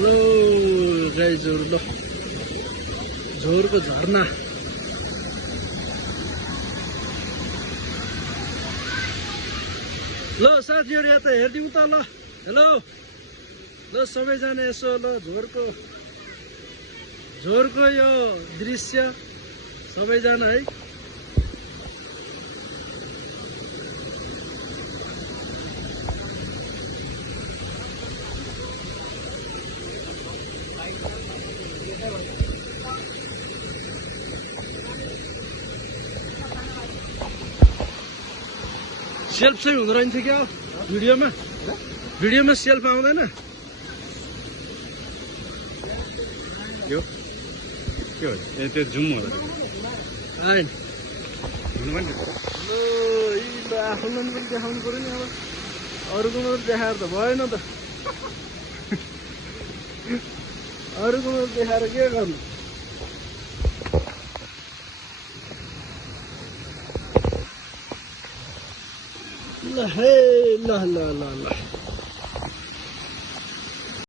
लो गाइजहरु लो झोरको झरना ल साथीहरु यहाँ त हेर्दिउँ त ल हेलो ल सबैजना यसो ल झोरको यो दृश्य सबैजना है सेल्फ चाहिँ हुँदो रहेछ क्या भिडियोमा सेल्फ आउँदैन यो के हो त्यो जुम हो आइन आफ्नो पनि देखाउनु पर्यो नि अब अरूको मात्रै देखाएर त भएन त अरूको मात्रै देखाएर के गर्नु ल हे ल ल ल ल